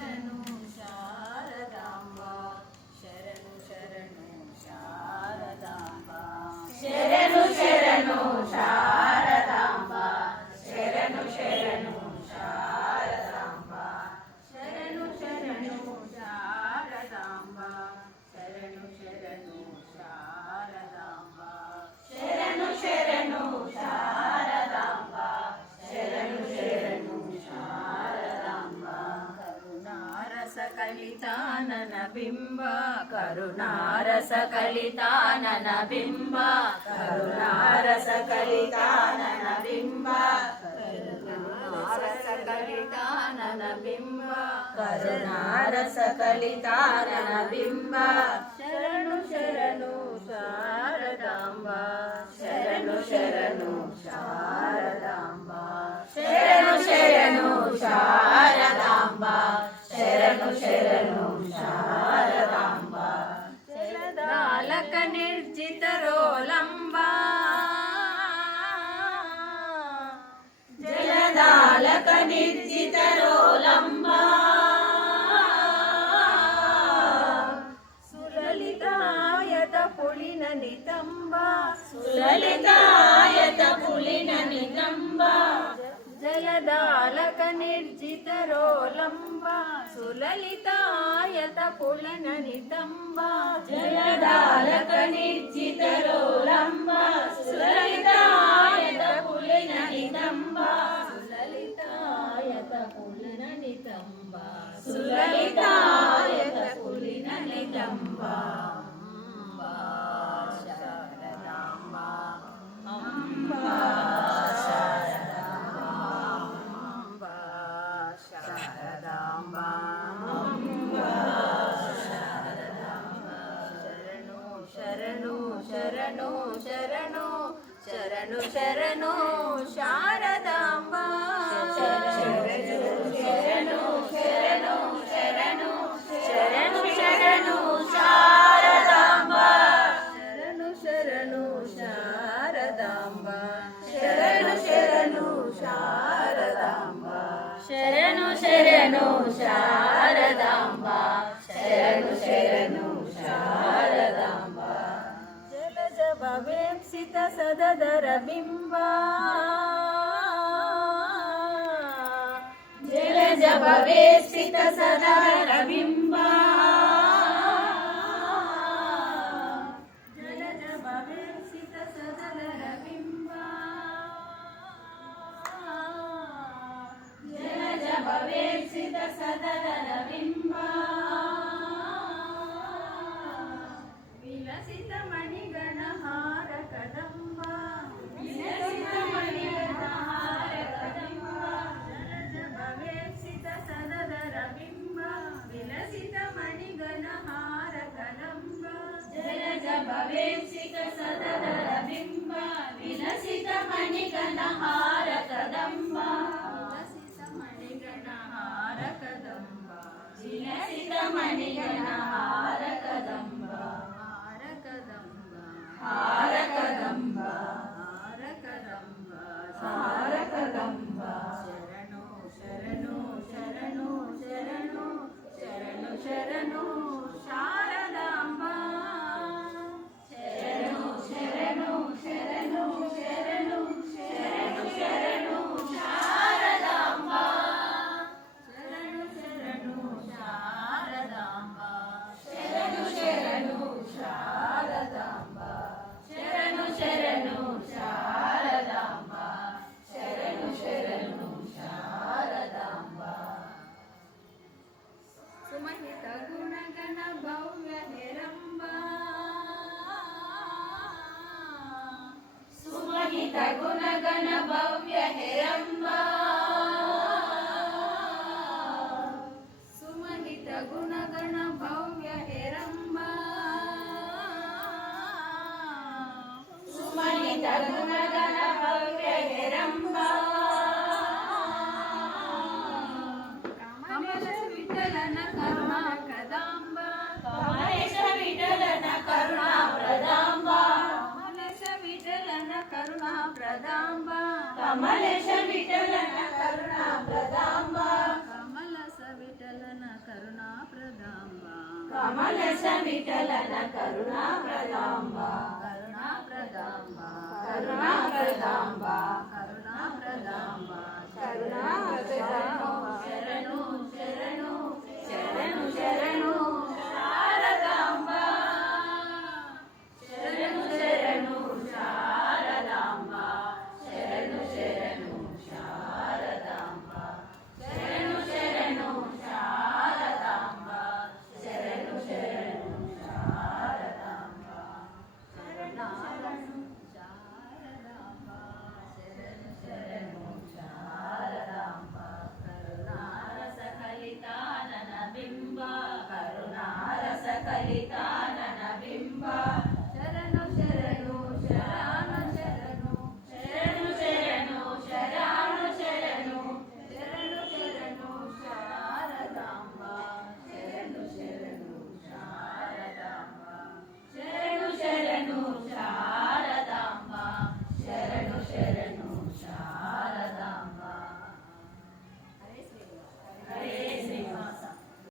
ಶರಣು ಶಾರದಾಂಬ ಶರಣು ಶರಣು ಶಾರದಾಂಬ ಶರಣು ಶರಣು ಶಾರದಾಂಬ ಶರಣು ಶರಣು ಶಾರದಾಂಬ ಶರಣು ಶರಣು ಶಾರದಾಂಬ ಶರಣು ಶರಣು ಶಾರದಾಂಬ ಶರಣು ಶರಣು ಶಾರದಾಂಬ ಶರಣು ಶರಣು ಶಾರದಾಂಬ ಕರುಣಾರಸ ಕಲಿತಾನನ ಬಿಂಬ ಕರುಣಾರಸ ಕಲಿತಾನನ ಬಿಂಬ ಕರುಣಾರಸ ಕಲಿತಾನನ ಬಿಂಬ ಕರುಣಾರಸ ಕಲಿತಾನನ ಬಿಂಬ ಕರುಣಾರಸ ಕಲಿತಾನನ ಬಿಂಬ ಶರಣು ಶರಣು ಶಾರದಾಂಬ ಶರಣು ಶರಣು ಶಾರದಾಂಬ ಶರಣು ಶರಣು ಶಾರದಾಂಬ ಶರಣು ಶರಣು ಶಾರದಾಂಬ ಜಲದಾಲಕ ನಿರ್ಜಿತರೋಲಂಬ ಜಲದಾಲಕ ನಿರ್ಜಿತರೋಲಂಬ ಸುಲಲಿತಾಯತ ಪುಳಿನ ನಿತಂಬ ಸುಲಲಿತಾಯತ ಪುಳಿನ ನಿತಂಬ ಜಲದಾಲಕ ನಿರ್ಜಿತರೋಲಂಬ ಸುಲಲಿತಾಯತ ಪುಳನ ನಿತಂಬ ಜಲದಾಲಕ ನಿರ್ಜಿತರೋಲಂಬ ಸುಲಲಿತಾಯತ ಪುಳಿನ ನಿತಂಬ ಸುಲಲಿತಾಯತ ಪುಳಿನ ನಿತಂಬ ಸುಲಲಿತಾಯತ ಪುಳಿನ ನಿತಂಬ ಅಂಬಾ ಶಾರದಾಂಬ ಅಂಬಾ ಶಾರದಾಂಬ ಅಂಬಾ ಶಾರದಾಂಬ ಶರಣು ಶರಣು ಶರಣು ಶರಣು ಶರಣು ಶಾರದಾಂಬ ಶರಣು ಶರಣು ಶರಣು ಶರಣು ಶರಣು ಶರಣು ಶಾರದಾಂಬ ಶರಣು ಶರಣು ಶಾರದಾಂಬ ಶರಣು ಶರಣು ಶಾರದಾಂಬ ಶರಣು ಶರಣು ಶಾರದಾಂಬ ಶರಣು ಶರಣು ಶಾರದಾಂಬ ಜಲಜ ಭವೇಪ್ಸಿತ ಸದದರ ಬಿಂಬ ಜಲಜ ಭವೇಪ್ಸಿತ ಸದದರ ಬಿಂಬ ಜಲಜ ಭವೇಪ್ಸಿತ ಸದದರ ಬಿಂಬ ಜಲಜ ಭವೇಪ್ಸಿತ ಸದದರ ಬಿಂಬ ವಿಲಸಿತ ಮಣಿಗಣ ಹಾರ ಕದಂಬ ವಿಲಸಿತ ಮಣಿಗಣ ಹಾರ ಕದಂಬ ಜಲಜ ಭವೇಪ್ಸಿತ ಸದದರ ಬಿಂಬ ವಿಲಸಿತ ಮಣಿಗಣ ಹಾರ ಕದಂಬ ಜಲಜ ಭವೇಪ್ಸಿತ ಸದದರ ಬಿಂಬ ವಿಲಸಿತ ಮಣಿಗಣ ಹಾರ ಕದಂಬ ವಿಲಸಿತ ಮಣಿಗಣ ಹಾರ ಕದಂಬ ವಿಲಸಿತ ಮಣಿಗಣ ಹಾರ ಕದಂಬ ಹಾರ ಕದಂಬ ಹಾರ ಕದಂಬ ಹಾರ ಕದಂಬ ಹಾರ ಕದಂಬ ಶರಣು ಶರಣು ಶರಣು ಶರಣು ಶರಣು ಶರಣು ಶಾರದಾಂಬ ಶರಣು ಶರಣು ಶರಣು ಶರಣು ಶರಣು ಶರಣು ಶಾರದಾಂಬ ಶರಣು ಶರಣು ಶಾರದಾಂಬ ಶರಣು ಶರಣು ಶಾರದಾಂಬ ಶರಣು ಶರಣು ಶಾರದಾಂಬ ಶರಣು ಶರಣು ಶಾರದಾಂಬ ಸುಮಹಿತ ಗುಣಗಣ ಭವ್ಯ ನಿರಂಬ ಸುಮಹಿತ ಗುಣಗಣ ಭವ್ಯ ನಿರಂಬ ಸುಮಹಿತ ಗುಣಗಣ ಭವ್ಯ ಹೇರಂಬ ಸುಮಹಿತ ಗುಣಗಣ ಭವ್ಯ ಹೇರಂಬ ಕಮಲೇಶ ವಿಠಲನ ಕರುಣಾ ಕದಂಬ ಕಮಲೇಶ ವಿಠಲನ ಕರುಣಾ ಪ್ರದಾಂಬ ಕಮಲೇಶ ವಿಠಲನ ಕರುಣಾ ಪ್ರದಾಂಬ ಕಮಲೇಶ ವಿಠಲನ ಕರುಣಾ ಪ್ರದಾಂಬ ಕಮಲಸ ವಿಠಲನ కమలస విఠలన కరుణా ప్రదాంబ కరుణా ప్రదాంబ కరుణా ప్రదాంబ